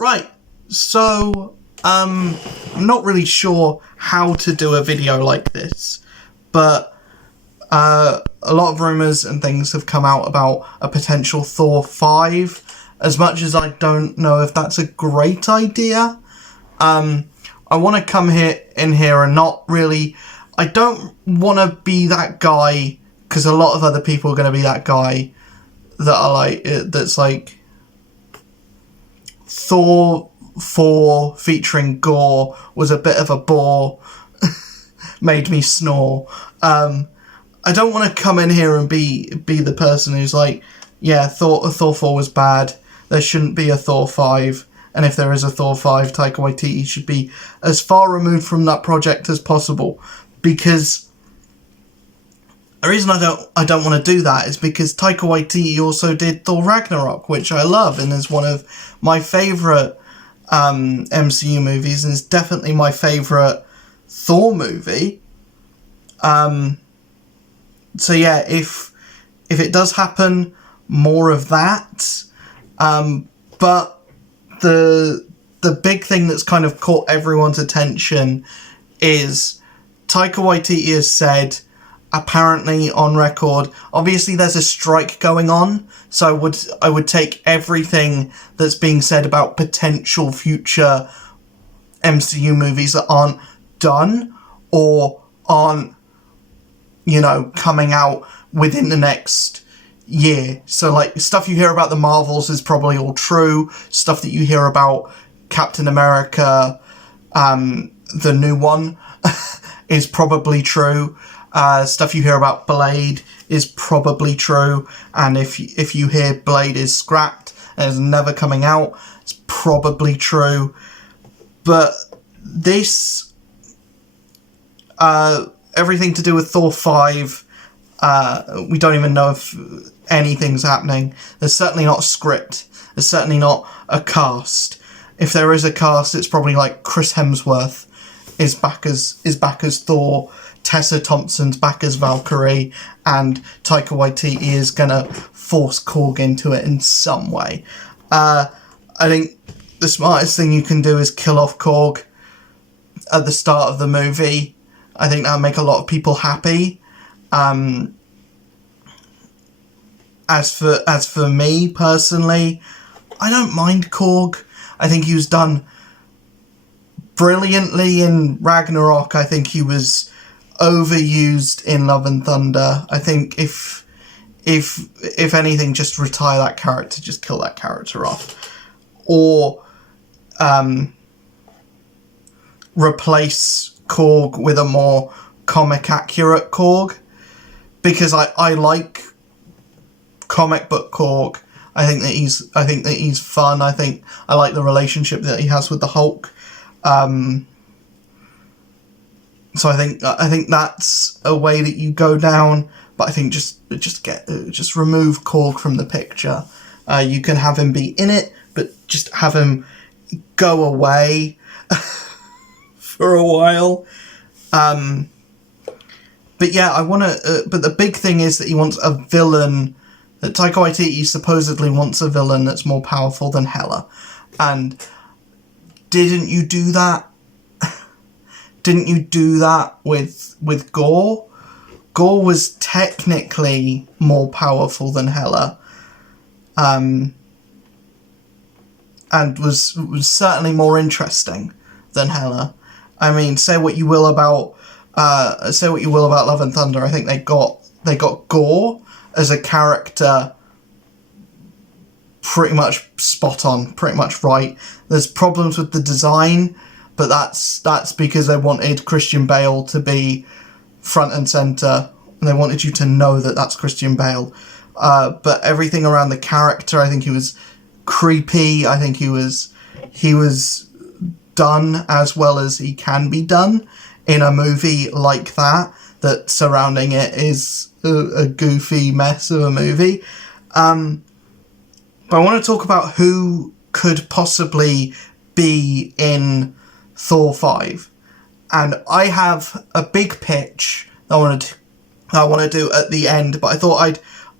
Right, so, I'm not really sure how to do a video like this, but, a lot of rumours and things have come out about a potential Thor 5, as much as I don't know if that's a great idea. I want to come in here and not really... I don't want to be that guy, because a lot of other people are going to be that guy that are like... that's like... Thor 4 featuring Gore was a bit of a bore. Made me snore. I don't want to come in here and be the person who's like, yeah, Thor 4 was bad. There shouldn't be a Thor 5. And if there is a Thor 5, Taika Waititi should be as far removed from that project as possible. Because the reason I don't want to do that is because Taika Waititi also did Thor Ragnarok, which I love and is one of my favourite MCU movies, and is definitely my favourite Thor movie. So yeah, if it does happen, more of that. But the big thing that's kind of caught everyone's attention is Taika Waititi has said, apparently on record, obviously there's a strike going on, so I would take everything that's being said about potential future MCU movies that aren't done or aren't, coming out within the next year. So, like, stuff you hear about the Marvels is probably all true. Stuff that you hear about Captain America, the new one, is probably true. Stuff you hear about Blade is probably true. And if you hear Blade is scrapped and is never coming out, it's probably true. But this... everything to do with Thor 5, we don't even know if anything's happening. There's certainly not a script. There's certainly not a cast. If there is a cast, it's probably like Chris Hemsworth is back as Thor, Tessa Thompson's back as Valkyrie, and Taika Waititi is gonna force Korg into it in some way. I think the smartest thing you can do is kill off Korg at the start of the movie. I think that'll make a lot of people happy. As for me personally, I don't mind Korg. I think he was done brilliantly in Ragnarok. I think he was overused in Love and Thunder. I think if anything, just retire that character, just kill that character off, or replace Korg with a more comic accurate Korg, because I like comic book Korg. I think that he's fun. I like the relationship that he has with the Hulk. So I think that's a way that you go down. But I think just remove Korg from the picture. You can have him be in it, but just have him go away for a while. But yeah, I want to... but the big thing is that he wants a villain... That Taika Waititi supposedly wants a villain that's more powerful than Hela. And didn't you do that? Didn't you do that with Gore? Gore was technically more powerful than Hela. And was certainly more interesting than Hela. I mean, say what you will about Love and Thunder. I think they got Gore as a character pretty much spot on, pretty much right. There's problems with the design, but that's because they wanted Christian Bale to be front and center, and they wanted you to know that that's Christian Bale. But everything around the character, I think he was creepy. I think he was done as well as he can be done in a movie like that surrounding it is a goofy mess of a movie. But I want to talk about who could possibly be in Thor 5. And I have a big pitch that I want to do at the end, but I thought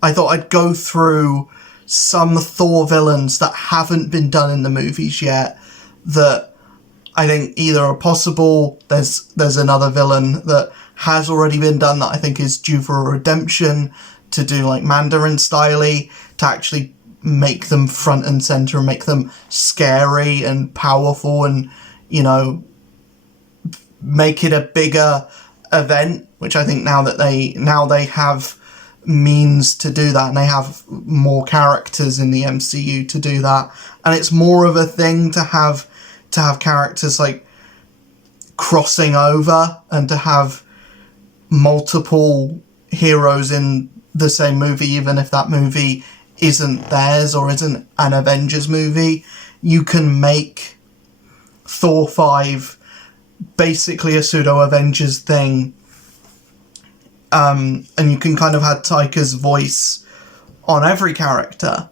I'd go through some Thor villains that haven't been done in the movies yet that I think either are possible. There's another villain that has already been done that I think is due for a redemption, to do like Mandarin styly, to actually make them front and center, make them scary and powerful, and, you know, make it a bigger event, which I think now they have means to do that, and they have more characters in the MCU to do that, and it's more of a thing to have characters like crossing over, and to have multiple heroes in the same movie, even if that movie isn't theirs or isn't an Avengers movie. You can make Thor 5 basically a pseudo-Avengers thing, and you can kind of have Taika's voice on every character.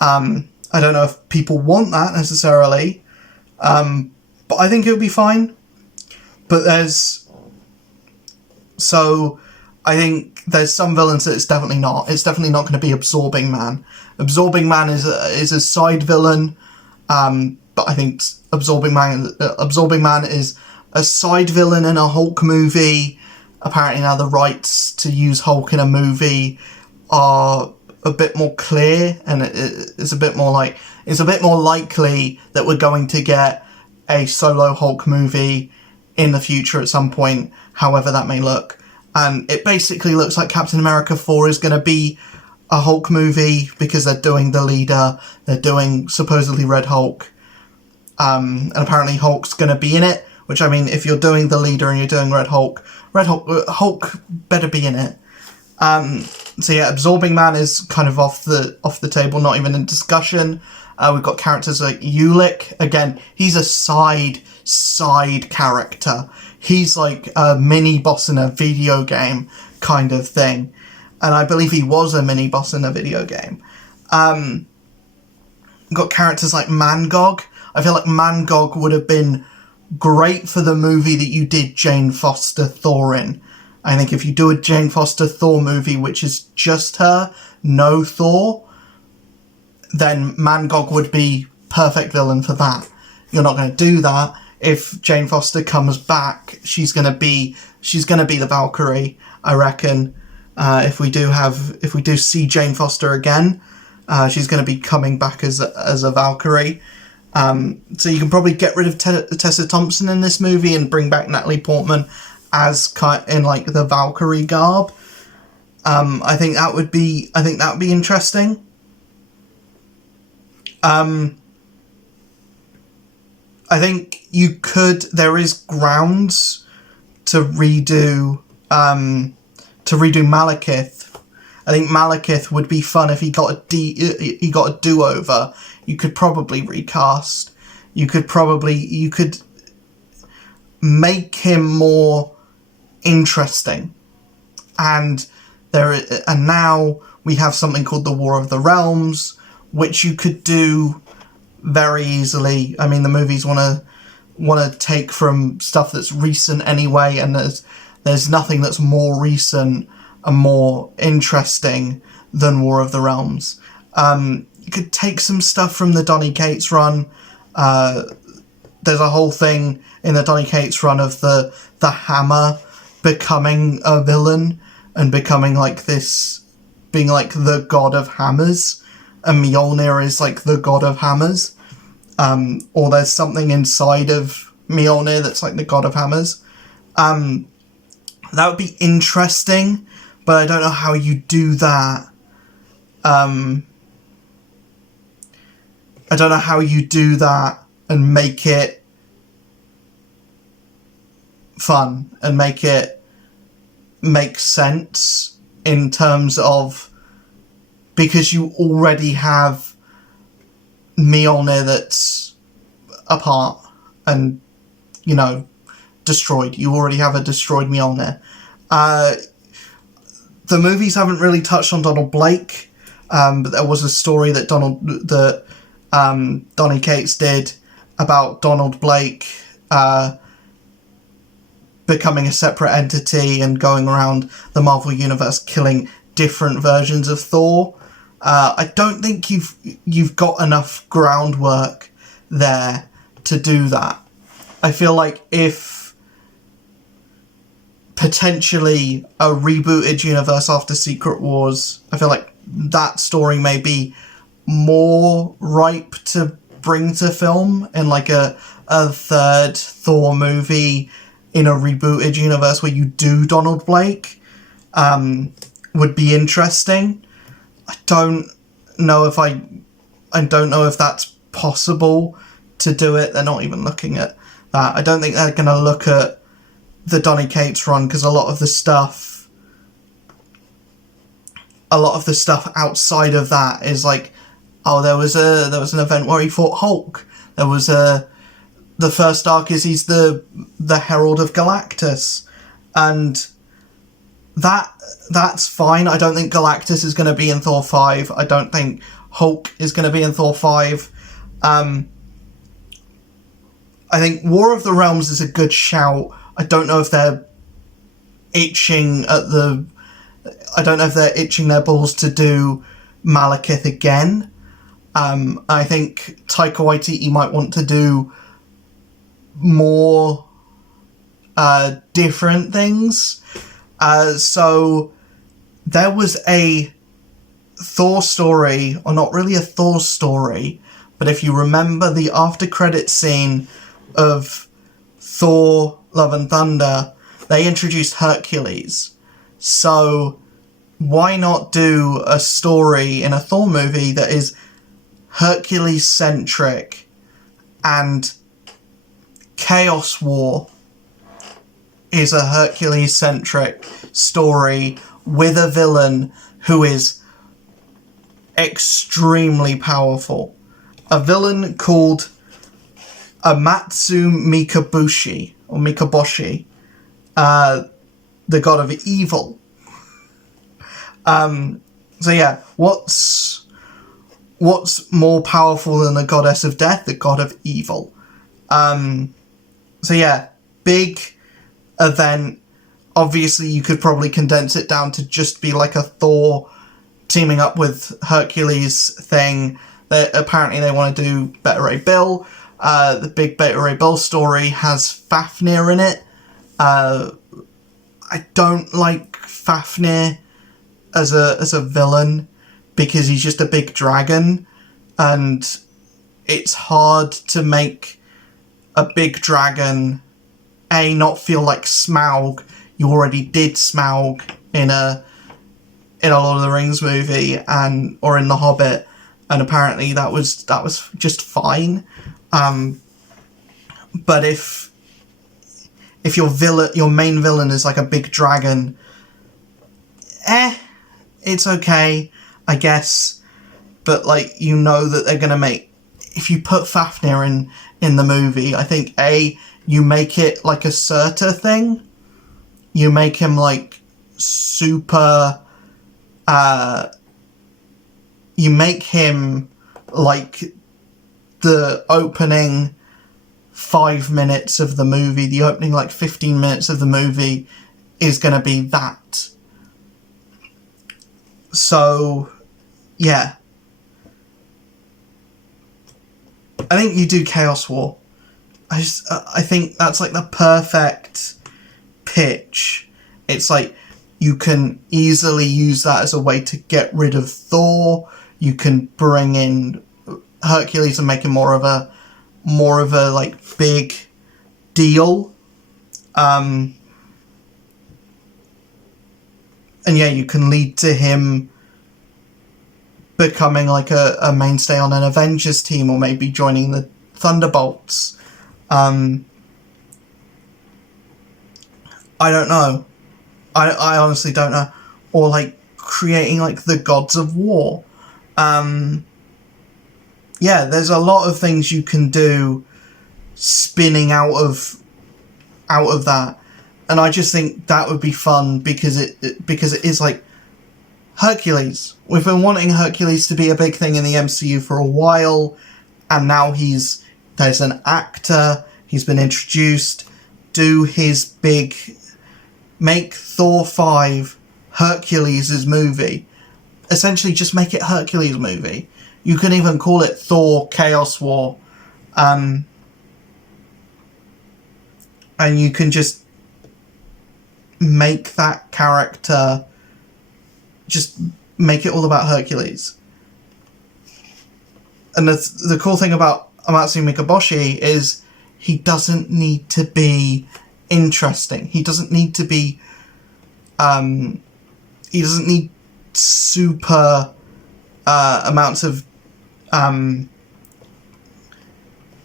I don't know if people want that necessarily, but I think it would be fine. But I think there's some villains that it's definitely not. It's definitely not going to be Absorbing Man. Absorbing Man is a side villain, but I think Absorbing Man is a side villain in a Hulk movie. Apparently now the rights to use Hulk in a movie are a bit more clear, and it's a bit more likely that we're going to get a solo Hulk movie in the future at some point, however that may look. And it basically looks like Captain America 4 is going to be a Hulk movie, because they're doing the leader, they're doing supposedly Red Hulk, and apparently Hulk's going to be in it, which, I mean, if you're doing the leader and you're doing Hulk better be in it. So yeah, Absorbing Man is kind of off the table, not even in discussion. We've got characters like Ulick. Again, he's a side character. He's like a mini boss in a video game kind of thing. And I believe he was a mini boss in a video game. We've got characters like Mangog. I feel like Mangog would have been great for the movie that you did Jane Foster Thor in. I think if you do a Jane Foster Thor movie, which is just her, no Thor, then Mangog would be perfect villain for that. You're not going to do that. If Jane Foster comes back, she's going to be the Valkyrie, I reckon. If we do see Jane Foster again, she's going to be coming back as a Valkyrie. So you can probably get rid of Tessa Thompson in this movie and bring back Natalie Portman as in like the Valkyrie garb. I think that would be interesting. I think there is grounds to redo Malekith. I think Malekith would be fun if he got a do-over. You could probably recast. You could make him more interesting. And now we have something called the War of the Realms, which you could do very easily. I mean, the movies want to take from stuff that's recent anyway, and there's nothing that's more recent and more interesting than War of the Realms. You could take some stuff from the Donny Cates run. There's a whole thing in the Donny Cates run of the Hammer becoming a villain and becoming like this, being like the god of hammers, and Mjolnir is like the god of hammers. Or there's something inside of Mjolnir that's like the god of hammers. That would be interesting, but I don't know how you do that. I don't know how you do that and make it fun and make it make sense in terms of, because you already have Mjolnir that's apart and, you know, destroyed. You already have a destroyed Mjolnir. The movies haven't really touched on Donald Blake, but there was a story that Donny Cates did about Donald Blake becoming a separate entity and going around the Marvel Universe killing different versions of Thor. I don't think you've got enough groundwork there to do that. I feel like if potentially a rebooted universe after Secret Wars, I feel like that story may be more ripe to bring to film in like a third Thor movie in a rebooted universe where you do Donald Blake, would be interesting. I don't know if that's possible to do it. They're not even looking at that. I don't think they're going to look at the Donny Cates run, because a lot of the stuff outside of that is like, oh, there was an event where he fought Hulk. There was the first arc is he's the Herald of Galactus, and that's fine. I don't think Galactus is going to be in Thor 5. I don't think Hulk is going to be in Thor 5. I think War of the Realms is a good shout. I don't know if they're itching their balls to do Malekith again. I think Taika Waititi might want to do more different things. So there was a Thor story, or not really a Thor story, but if you remember the after credit scene of Thor Love and Thunder, they introduced Hercules. So why not do a story in a Thor movie that is Hercules centric, and Chaos War is a Hercules centric story with a villain who is extremely powerful. A villain called Amatsu Mikaboshi, or Mikaboshi, the god of evil. So yeah, what's more powerful than the goddess of death? The god of evil. So yeah, big event. Obviously, you could probably condense it down to just be like a Thor teaming up with Hercules thing. Apparently they want to do Beta Ray Bill. The big Beta Ray Bill story has Fafnir in it. I don't like Fafnir as a villain, because he's just a big dragon, and it's hard to make a big dragon not feel like Smaug. You already did Smaug in a Lord of the Rings movie or in The Hobbit, and apparently that was just fine. But if your main villain is like a big dragon, it's okay, I guess. But like, you know that they're gonna make, if you put Fafnir in the movie, I think you make it like a Surtur thing. You make him like super. You make him like the opening 5 minutes of the movie, the opening like 15 minutes of the movie is going to be that. So, yeah. I think you do Chaos War. I think that's like the perfect pitch. It's like, you can easily use that as a way to get rid of Thor. You can bring in Hercules and make him more of a like big deal. And yeah, you can lead to him becoming like a mainstay on an Avengers team, or maybe joining the Thunderbolts. I don't know. I honestly don't know. Or like creating like the Gods of War. Yeah, there's a lot of things you can do spinning out of that. And I just think that would be fun, because it is like Hercules. We've been wanting Hercules to be a big thing in the MCU for a while, and now there's an actor, he's been introduced, make Thor 5 Hercules' movie. essentially just make it Hercules movie. You can even call it Thor Chaos War. And you can just make that character, just make it all about Hercules. And the cool thing about Amatsu Mikaboshi is he doesn't need to be interesting. He doesn't need to be, he doesn't need super amounts of,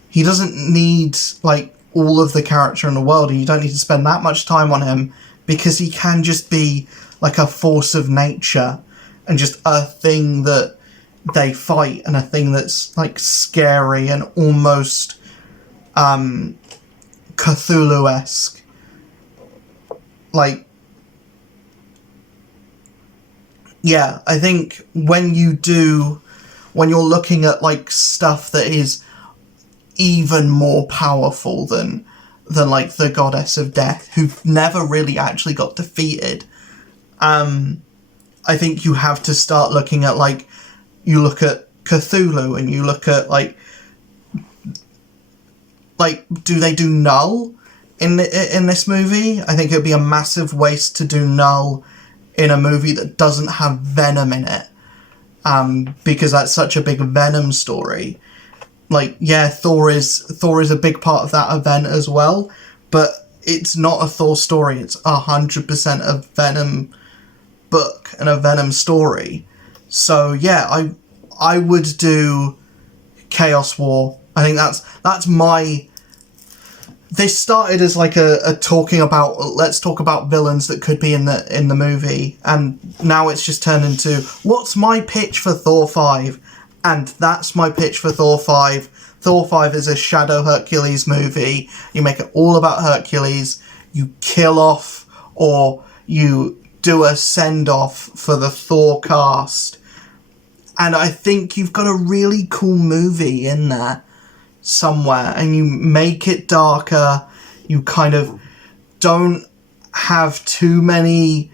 he doesn't need, like, all of the character in the world, and you don't need to spend that much time on him, because he can just be, like, a force of nature, and just a thing that they fight, and a thing that's, like, scary and almost, Cthulhu-esque. Like, yeah, I think when you're looking at, like, stuff that is even more powerful than like the goddess of death, who never really actually got defeated, I think you have to start looking at, like, you look at Cthulhu, and you look at, like, do they do Null in this movie? I think it would be a massive waste to do Null in a movie that doesn't have Venom in it, because that's such a big Venom story. Like, yeah, Thor is a big part of that event as well, but it's not a Thor story. It's 100% a Venom book and a Venom story. So yeah, I would do Chaos War. I think that's my. This started as like a talking about, let's talk about villains that could be in the movie, and now it's just turned into, what's my pitch for Thor 5? And that's my pitch for Thor 5. Thor 5 is a Shadow Hercules movie. You make it all about Hercules. You kill off, or you do a send-off for the Thor cast. And I think you've got a really cool movie in there somewhere. And you make it darker. You kind of don't have too many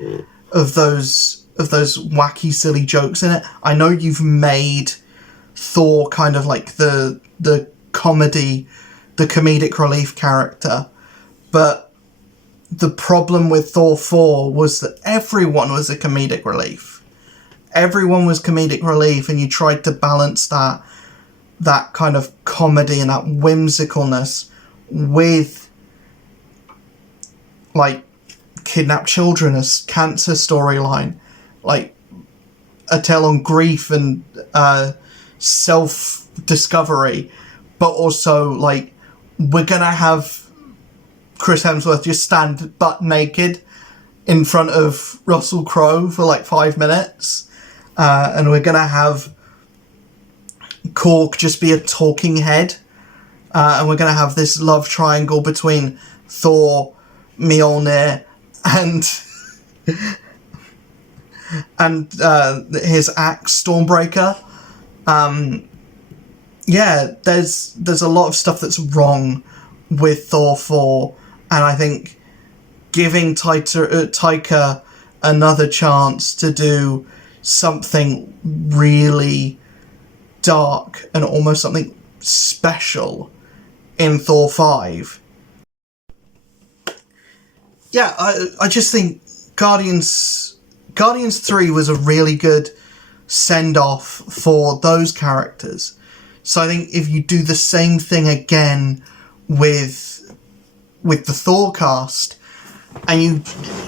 of those wacky, silly jokes in it. I know you've made Thor kind of like the comedic relief character, but the problem with Thor 4 was that everyone was a comedic relief. Everyone was comedic relief, and you tried to balance that kind of comedy and that whimsicalness with, like, kidnapped children as cancer storyline, like a tale on grief and self-discovery, but also, like, we're gonna have Chris Hemsworth just stand butt naked in front of Russell Crowe for like 5 minutes, and we're gonna have Korg just be a talking head, and we're gonna have this love triangle between Thor, Mjolnir, and his axe Stormbreaker. Yeah, there's a lot of stuff that's wrong with Thor 4, and I think giving Taika another chance to do something really dark and almost something special in Thor 5. Yeah, I just think Guardians 3 was a really good send-off for those characters. So I think if you do the same thing again with the Thor cast, and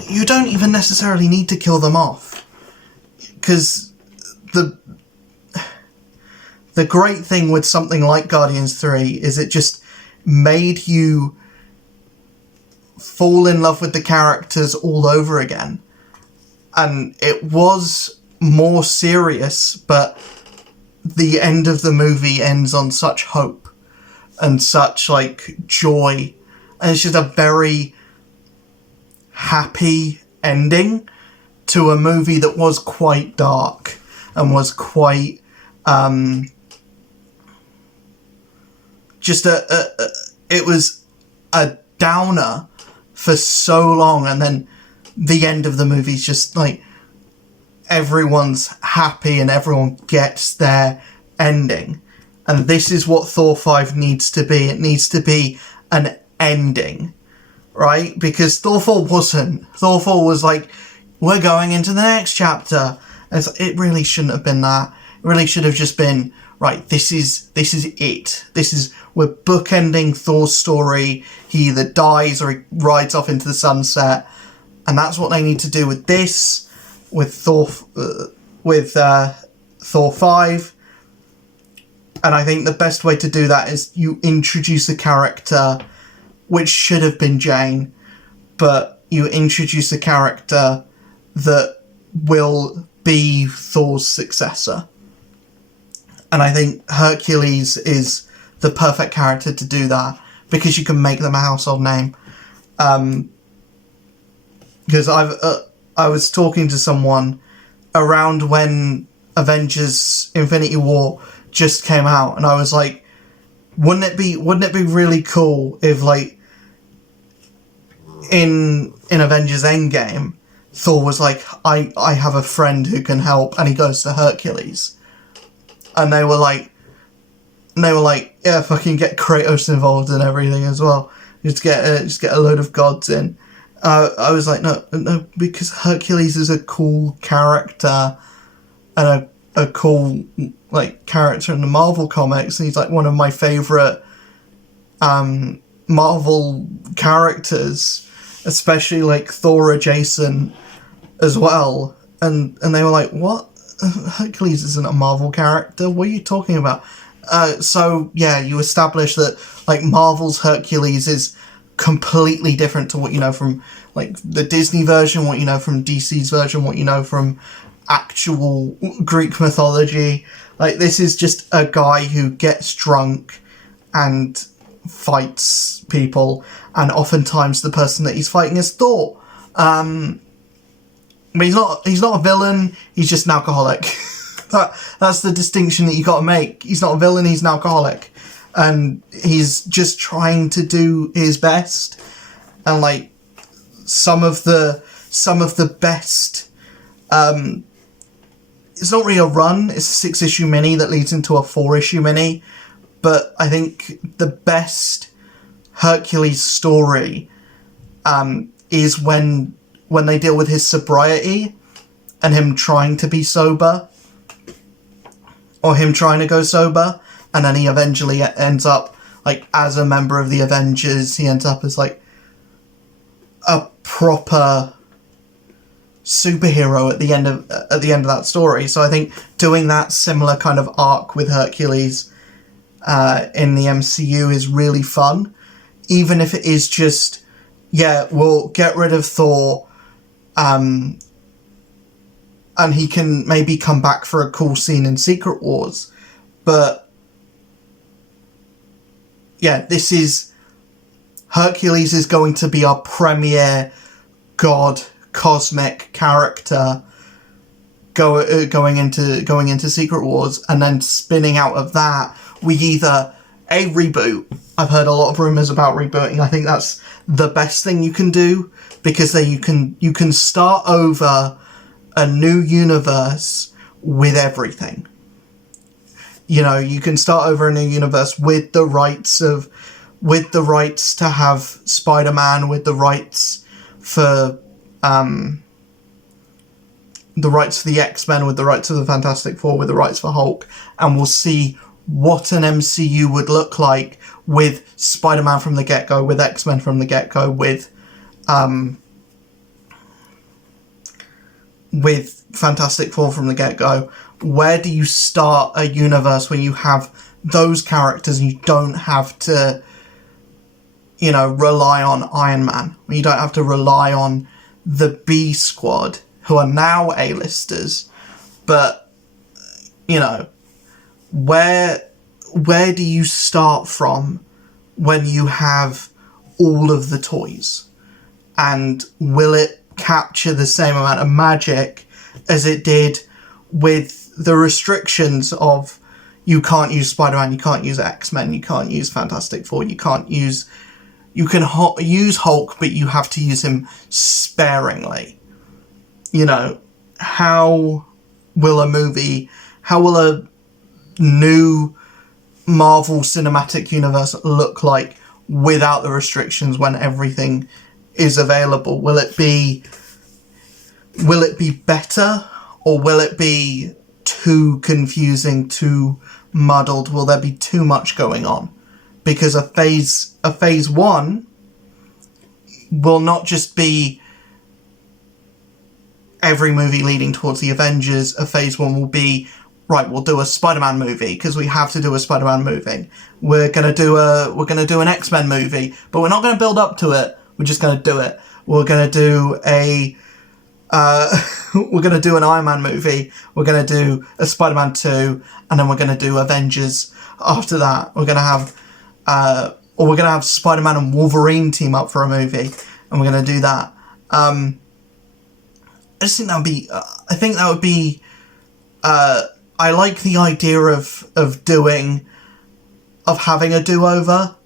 you don't even necessarily need to kill them off, because the great thing with something like Guardians 3 is it just made you fall in love with the characters all over again. And it was more serious, but the end of the movie ends on such hope and such, like, joy, and it's just a very happy ending to a movie that was quite dark and was quite just it was a downer for so long, and then the end of the movie is just like everyone's happy and everyone gets their ending. And this is what Thor 5 needs to be. It needs to be an ending, right? Because Thor 4 wasn't. Thor 4 was like, we're going into the next chapter. And it really shouldn't have been that. It really should have just been, right, this is it. We're bookending Thor's story. He either dies or he rides off into the sunset. And that's what they need to do with this, with Thor 5. And I think the best way to do that is you introduce a character, which should have been Jane, but you introduce a character that will be Thor's successor. And I think Hercules is the perfect character to do that, because you can make them a household name. Because I was talking to someone around when Avengers Infinity War just came out, and I was like, wouldn't it be really cool if, like, in Avengers Endgame, Thor was like, I have a friend who can help, and he goes to Hercules. And they were like, yeah, fucking get Kratos involved and everything as well. Just get a load of gods in. I was like, no, because Hercules is a cool character and a cool, like, character in the Marvel comics, and he's like one of my favourite Marvel characters, especially like Thor adjacent as well. And they were like, what? Hercules isn't a Marvel character? What are you talking about? So yeah, you establish that, like, Marvel's Hercules is completely different to what you know from, like, the Disney version, what you know from DC's version, what you know from actual Greek mythology. Like, this is just a guy who gets drunk and fights people, and oftentimes the person that he's fighting is Thor. But he's not a villain, he's just an alcoholic. That's the distinction that you got to make. He's not a villain, he's an alcoholic. And he's just trying to do his best. And, like, some of the best, it's not really a run, it's a 6-issue mini that leads into a 4-issue mini. But I think the best Hercules story is when they deal with his sobriety and him trying to be sober, or him trying to go sober, and then he eventually ends up, like, as a member of the Avengers, he ends up as, like, a proper superhero at the end of that story. So I think doing that similar kind of arc with Hercules in the MCU is really fun, even if it is just, yeah, we'll get rid of Thor, and he can maybe come back for a cool scene in Secret Wars. But yeah, Hercules is going to be our premier god cosmic character going into Secret Wars, and then spinning out of that, we either a reboot. I've heard a lot of rumors about rebooting. I think that's the best thing you can do, because then you can start over a new universe with everything. You know, you can start over a new universe with the rights to have Spider-Man, with the rights for the X-Men, with the rights of the Fantastic Four, with the rights for Hulk, and we'll see what an MCU would look like with Spider-Man from the get-go, with X-Men from the get-go, with Fantastic Four from the get-go. Where do you start a universe where you have those characters and you don't have to, you know, rely on Iron Man? You don't have to rely on the B Squad, who are now A-listers. But, you know, where do you start from when you have all of the toys? And will it capture the same amount of magic as it did with the restrictions of, you can't use Spider-Man, you can't use X-Men, you can't use Fantastic Four, you can use Hulk, but you have to use him sparingly. You know, how will a new Marvel Cinematic Universe look like without the restrictions when everything is available? Will it be better, or will it be too confusing, too muddled? Will there be too much going on? Because a phase 1 will not just be every movie leading towards the Avengers. A phase 1 will be, right, we'll do a Spider-Man movie because we have to do a Spider-Man movie. We're gonna do an X-Men movie, but we're not gonna build up to it. We're just gonna do it. We're gonna do we're gonna do an Iron Man movie. We're gonna do a Spider-Man 2, and then we're gonna do Avengers after that. We're gonna have Spider-Man and Wolverine team up for a movie, and we're gonna do that. I just think that would be. I like the idea of having a do-over,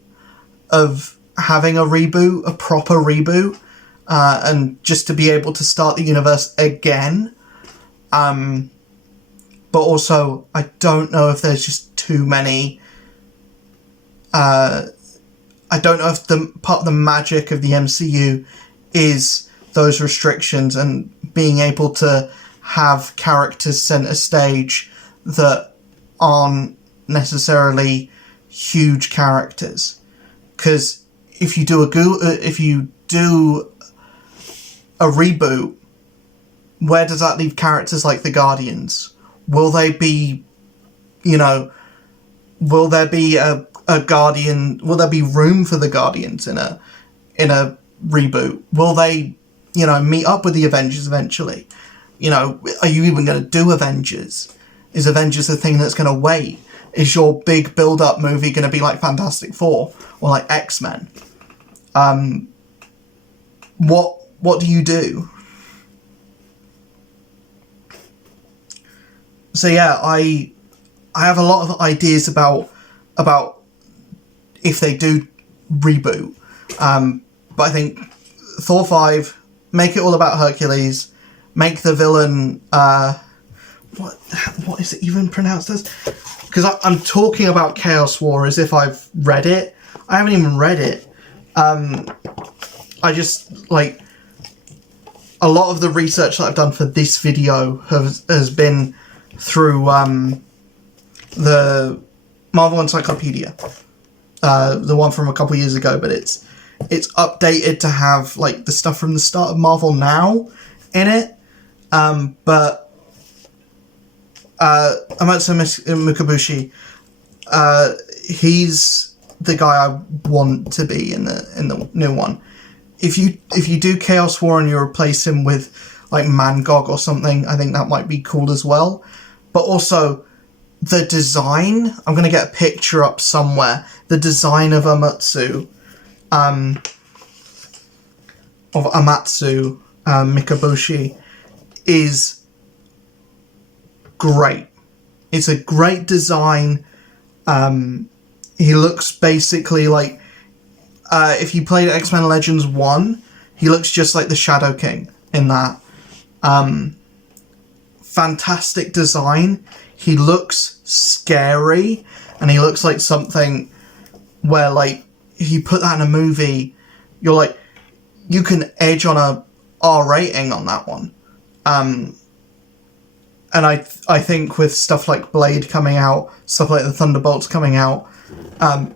of having a reboot, a proper reboot, and just to be able to start the universe again. But also, I don't know if there's just too many. I don't know if the part of the magic of the MCU is those restrictions and being able to have characters centre stage that aren't necessarily huge characters. Because if you do a reboot, where does that leave characters like the Guardians? Will they be, will there be a Guardian? Will there be room for the Guardians in a reboot? Will they, meet up with the Avengers eventually? Are you even going to do Avengers? Is Avengers the thing that's going to wait? Is your big build-up movie going to be like Fantastic Four or like X-Men? What do you do? So yeah, I have a lot of ideas about if they do reboot. But I think Thor 5, make it all about Hercules. Make the villain, what is it even pronounced as? Because I'm talking about Chaos War as if I've read it. I haven't even read it. I just, like, a lot of the research that I've done for this video has been through the Marvel Encyclopedia. The one from a couple years ago, but it's updated to have, like, the stuff from the start of Marvel Now in it. But Amatsu Mikabushi, he's the guy I want to be in the new one. If you do Chaos War and you replace him with like Mangog or something, I think that might be cool as well. But also the design, I'm gonna get a picture up somewhere. The design of Amatsu Mikabushi is great. It's a great design. He looks basically like if you played X-Men Legends 1, he looks just like the Shadow King in that. Fantastic design. He looks scary, and he looks like something where, like, if you put that in a movie, you're like, you can edge on a R rating on that one. And I think with stuff like Blade coming out, stuff like the Thunderbolts coming out, and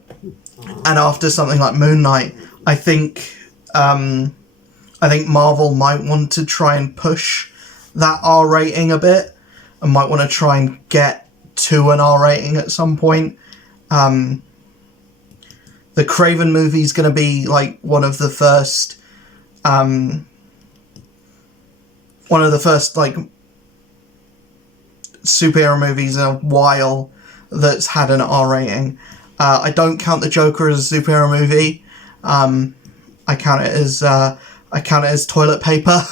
after something like Moon Knight, I think Marvel might want to try and push that R rating a bit, and might want to try and get to an R rating at some point. The Kraven movie is going to be like one of the first like superhero movies in a while that's had an R rating. I don't count the Joker as a superhero movie. I count it as toilet paper.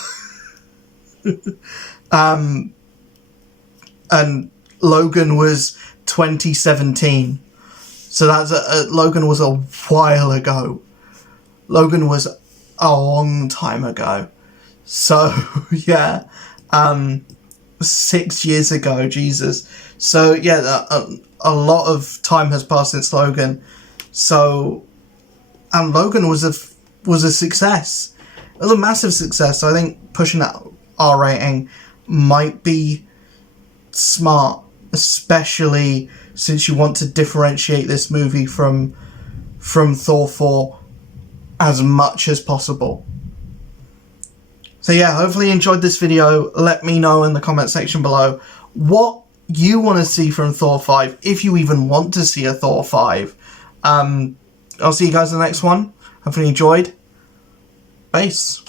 And Logan was 2017, so that's Logan was a while ago. Logan was a long time ago. So yeah, 6 years ago, Jesus. So yeah, a lot of time has passed since Logan. So, and Logan was a success. It was a massive success. So I think pushing that R rating might be smart, especially since you want to differentiate this movie from Thor 4 as much as possible. So yeah, hopefully you enjoyed this video. Let me know in the comment section below what you want to see from Thor 5, if you even want to see a Thor 5. I'll see you guys in the next one. Hopefully you enjoyed. Peace.